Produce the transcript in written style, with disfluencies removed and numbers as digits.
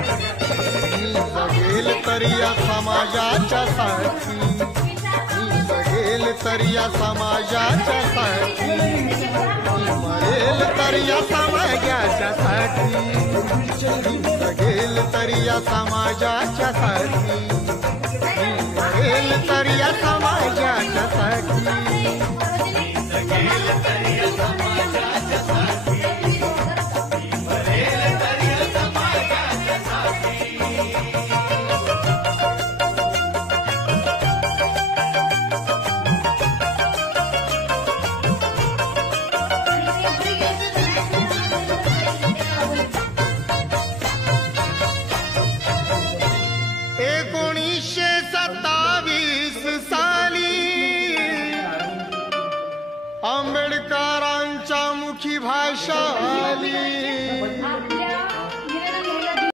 मी जगेल तर या समाजाच्या साठी, मी जगेल तर या समाजाच्या साठी, मी मरेल तर या समाजाच्या साठी, मी जगेल तर या समाजाच्या साठी, मी मरेल तर या समाजाच्या साठी, मी जगेल तर या समाजाच्या साठी.